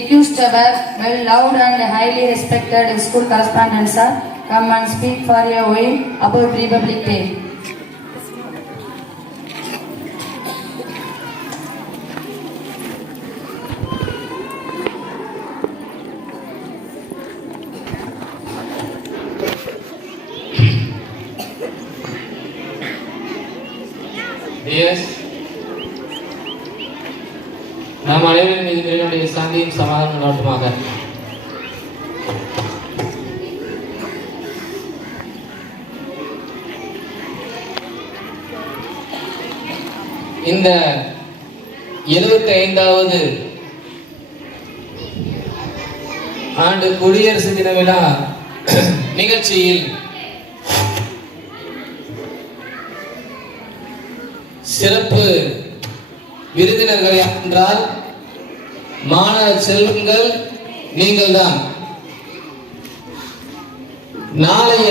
accused our well-loved and highly respected school correspondent, sir, come and speak for a while about Republic Day. Yes. நாம் அனைவரும் மீது இறைவனுடைய சாந்தியும் சமாதானம் உண்டாவதாக. இந்த 75வது ஆண்டு குடியரசு தின விழா நிகழ்ச்சியில் சிறப்பு விருந்தினர்கள் என்றால் மாணவ செல்வங்கள் நீங்கள் தான். நாளைய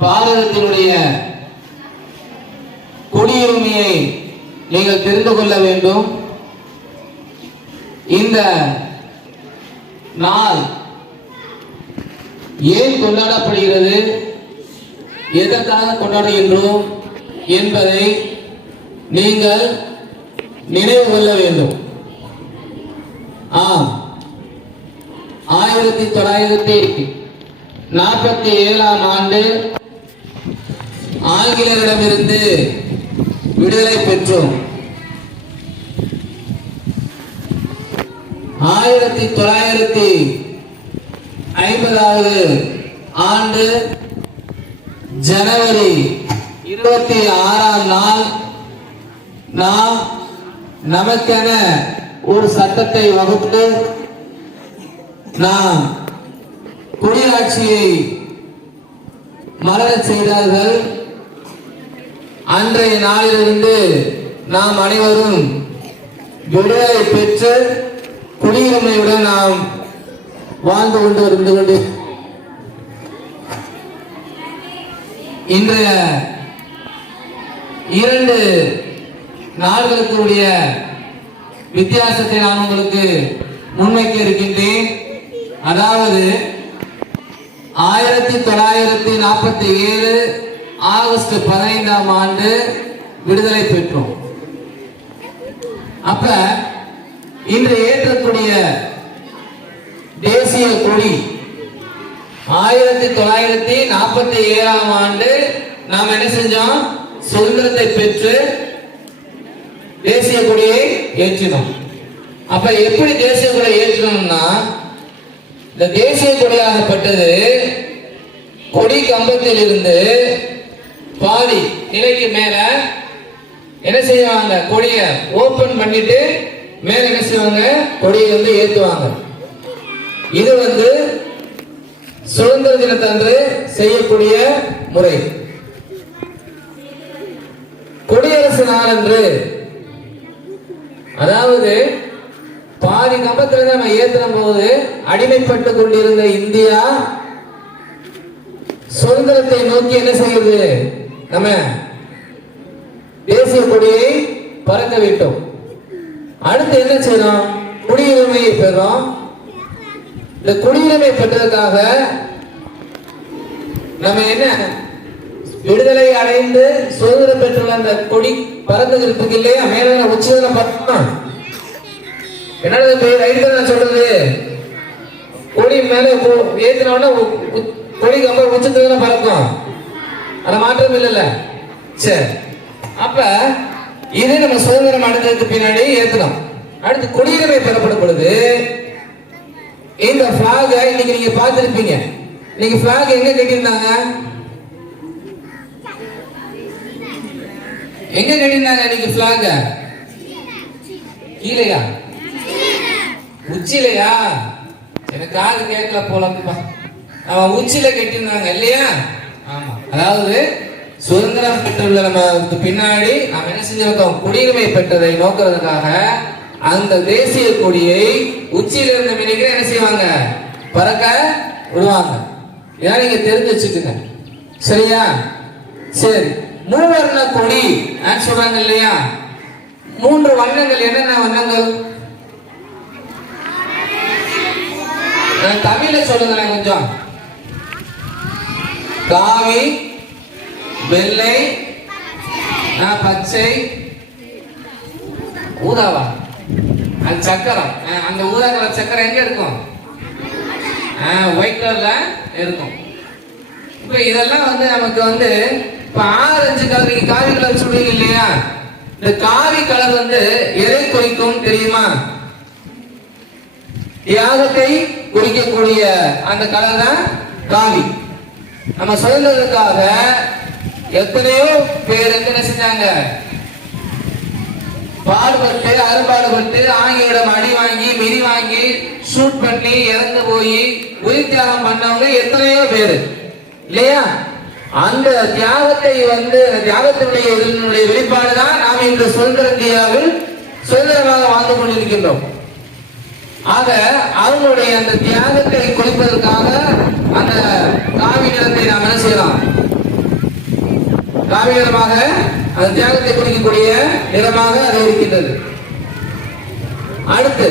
பாரதத்தினுடைய குடியுரிமையை நீங்கள் தெரிந்து கொள்ள வேண்டும். இந்த நாள் ஏன் கொண்டாடப்படுகிறது, எதற்காக கொண்டாடுகின்றோம் என்பதை நீங்கள் நினைவு கொள்ள வேண்டும். 1947 ஆண்டு ஆங்கிலேயரிடமிருந்து விடுதலை பெற்றோம். 1950வது ஆண்டு ஜனவரி 26ஆம் நாள் நாம் நமக்கென ஒரு சட்டத்தை வகுத்து நாம் குடியாட்சியை மலரச் செய்தார்கள். அன்றைய நாளிலிருந்து நாம் அனைவரும் விடுதலை பெற்று குடியுரிமையுடன் நாம் வாழ்ந்து கொண்டு இன்றைய 2 நாடுகளுக்குரிய வித்தியாசத்தை நான் உங்களுக்கு முன்வைக்க இருக்கின்றேன். அதாவது 1947 ஆகஸ்ட் 15ஆம் ஆண்டு விடுதலை பெற்றோம். அப்ப இன்று ஏற்றக்கூடிய தேசிய கொடி 1947ஆம் ஆண்டு நாம் என்ன செஞ்சோம், சுதந்திரத்தை பெற்று தேசிய கொடியை ஏற்றினோம். அப்ப எப்படி தேசிய கொடியை ஏற்றினோம்னா, இந்த தேசிய கொடியாகப்பட்டது கொடி கம்பத்தில் இருந்து பாதி நிலைக்கு மேல என்ன செய்வாங்க, கொடிய ஓபன் பண்ணிட்டு மேல என்ன செய்வாங்க, கொடியை ஏற்றுவாங்க. இது சுதந்திர தினத்தன்று செய்யக்கூடிய முறை. குடியரசு நாளன்று, அதாவது பாதி கம்பத்தில் நம்ம ஏற்றின போது அடிமைப்பட்டு கொண்டிருந்த இந்தியா சுதந்திரத்தை நோக்கி என்ன செய்கிறது, நம்ம தேசிய கொடியை பறக்க விட்டோம். அடுத்து என்ன செய்யறோம், குடியுரிமையை பெறோம். இந்த குடியுரிமை பெற்றதுக்காக நம்ம என்ன விடுதலை அடைந்து சுதந்திரம் பெற்றுள்ள அந்த கொடி பறந்துகிட்டு இல்லையா, மேல உச்சியில பறக்கணும். என்னது ரைட்டு நான் சொல்றது, கொடி மேல ஏத்தினோட கொடி கம்ப உச்சத்துல பறக்கும், அது மாற்றம் இல்லைல்ல. சரி, அப்ப இது நம்ம சுதந்திரம் அடைந்ததுக்கு பின்னாடி ஏத்தணும். அடுத்து குடியுரிமை பெறப்படும் பொழுது இந்த பிளாக இன்னைக்கு நீங்க பார்த்திருப்பீங்க. இன்னைக்கு பிளாக் எங்க கட்டியிருந்தாங்க, எங்க கட்டியிருந்தாங்க இன்னைக்கு பிளாக? கீழையா, உச்சிலையா? எனக்கு காது கேட்கல போல. அவன் உச்சில கட்டியிருந்தாங்க இல்லையா? ஆமா. அதாவது சுதந்திரம் பெற்றுள்ள நம்ம பின்னாடி நாம் என்ன செஞ்சிருக்கோம், குடியுரிமை பெற்றதை நோக்கிறதுக்காக அந்த தேசிய கொடியை உச்சியில இருந்த மினிக்கிற என்ன செய்வாங்க, பறக்க விடுவாங்க. இதான் நீங்க தெரிஞ்சு வச்சுக்கோங்க, சரியா? சரி, மூவர்ண கொடி சொல்றாங்க இல்லையா? 3 வண்ணங்கள். என்னென்ன வண்ணங்கள்? தமிழ்ல சொல்லுங்களேன் கொஞ்சம். காவி, வெள்ளை, பச்சை, ஊதாவா? அந்த சக்கரம், அந்த ஊதா கலர் சக்கரம் எங்க இருக்கும்? ஒயிட் கலர்ல இருக்கும். இப்ப இதெல்லாம் வந்து நமக்கு வந்து இப்ப ஆரஞ்சு கலர், நீங்க காவி கலர் சொல்றீங்க இல்லையா? இந்த காவி கலர் வந்து எதை குறிக்கும் தெரியுமா? தியாகத்தை குறிக்கக்கூடிய அந்த கலர் தான் காவி. நம்ம சுதந்திரத்துக்காக எத்தனையோ பேர் என்ன செஞ்சாங்க? பாடுபட்டு அரும்பாடுபட்டு ஆங்கிலிடம் அடி வாங்கி மிதி வாங்கி ஷூட் பண்ணி இறந்து போய் உயிர் தியாகம் பண்ணவங்க எத்தனையோ பேரு இல்லையா? அந்த தியாகத்தை வந்து தியாகத்தினுடைய வெளிப்பாடுதான் நாம் இன்று சுதந்திர இந்தியாவில் சுதந்திரமாக வாழ்ந்து கொண்டிருக்கின்றோம். ஆக அவங்களுடைய அந்த தியாகத்தை குறிப்பதற்காக அந்த காவி நிறத்தை நாம் என்ன செய்யலாம்? காவி நிறமாக அந்த தியாகத்தை குறிக்கக்கூடிய நிறமாக அது இருக்கின்றது. அடுத்து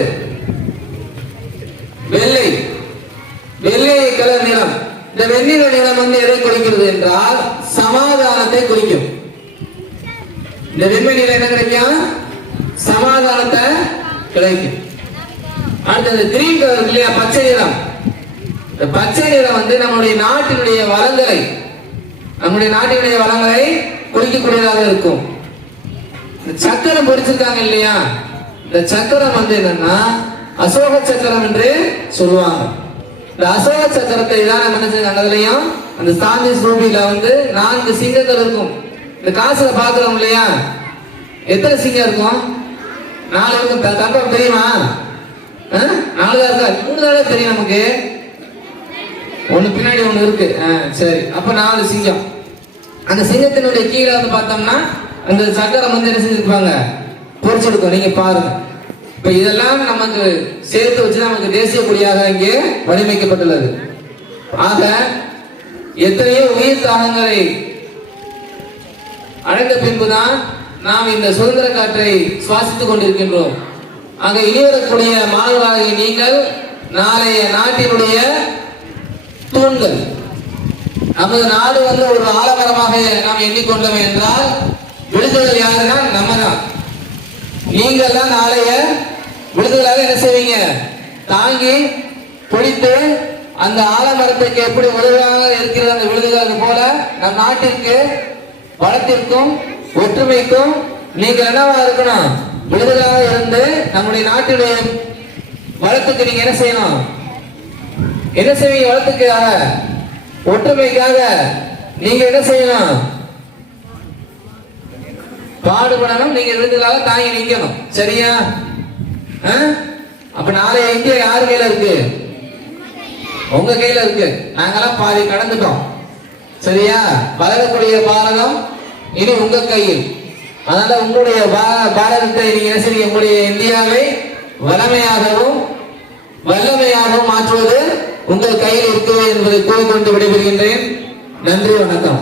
வெள்ளை, வெள்ளை கலர் நிறம். இந்த வெண்ணிற நிறம் வந்து எதை குறிக்கிறது என்றால் சமாதானத்தை குறிக்கும். இந்த வெண்மை நிறம் என்ன கிடைக்கும்? சமாதானத்தை கிடைக்கும். அடுத்தது கிரீன் கலர் இல்லையா? பச்சை நிறம். இந்த பச்சை நிறம் வந்து நம்முடைய நாட்டினுடைய வளங்களை குறிக்கக்கூடியதாக இருக்கும். இந்த சக்கரம் பொறிச்சிருக்காங்க இல்லையா? இந்த சக்கரம் வந்து என்னன்னா அசோக சக்கரம் என்று சொல்லுவாங்க. இந்த அசோக சக்கரத்தை தான் நம்ம என்ன செஞ்சாங்க? அதுலயும் அந்த சாந்தி ஸ்ரூபில வந்து 4 சிங்கங்கள் இருக்கும். இந்த காசுல பாக்குறோம் இல்லையா? எத்தனை சிங்கம் இருக்கும்? 4 இருக்கும். தம்பம் தெரியுமா? 4 தான் இருக்கா? 3 தானே தெரியும் நமக்கு. ஒண்ணு பின்னாடி ஒண்ணு இருக்கு. சரி, அப்ப 4 சிங்கம். அந்த சிங்கத்தினுடைய கீழே வந்து பார்த்தோம்னா அந்த சக்கரம் வந்து என்ன செஞ்சிருப்பாங்க? பொறிச்செடுக்கும். நீங்க பாருங்க. இப்ப இதெல்லாம் நமக்கு சேர்த்து வச்சு நமக்கு தேசிய கொடியாக இங்கே வடிவமைக்கப்பட்டுள்ளது. ஆக எத்தனையோ உயிர் தியாகங்களை அடைந்த பின்புதான் நாம் இந்த சுதந்திர காற்றை சுவாசித்துக் கொண்டிருக்கின்றோம். ஆக இனிவரக்கூடிய மாணவர்களாகிய நீங்கள் நாளைய நாட்டினுடைய தூண்கள். நமது நாடு வந்து ஒரு ஆலமரமாக நாம் எண்ணிக்கொண்டோம் என்றால் விடுதலை யாருன்னா நம்ம தான். நீங்கள் தான் நாளைய விடுதலாக என்ன செய்வீங்க? தாங்கி பிடித்து அந்த ஆலமரத்துக்கு எப்படி உதவியாக இருக்கிறது அந்த விடுதலை போல நம் நாட்டிற்கு வளத்திற்கும் ஒற்றுமைக்கும் நீங்கள் என்னவா இருக்கணும்? விடுதலாக இருந்து நம்முடைய நாட்டுடைய வளத்துக்கு நீங்க என்ன செய்யணும்? என்ன செய்வீங்க? வளத்துக்காக ஒற்றுமைக்காக நீங்க என்ன செய்யணும்? பாடுபடணும். நீங்க விடுதலாக தாங்கி நிற்கணும். சரியா? அப்ப நாளைய இந்தியா யார் கையில இருக்கு? உங்க கையில இருக்கு. நாங்கெல்லாம் பாதி கடந்துட்டோம். சரியா? வளரக்கூடிய பாரதம் இனி உங்க கையில். அதனால உங்களுடைய பாரதத்தை நீங்க என்ன செய்ய? உங்களுடைய இந்தியாவை வளமையாகவும் வல்லமையாகவும் மாற்றுவது உங்கள் கையில் இருக்கிறது என்பதை கூறிக்கொண்டு விடைபெறுகின்றேன். நன்றி, வணக்கம்.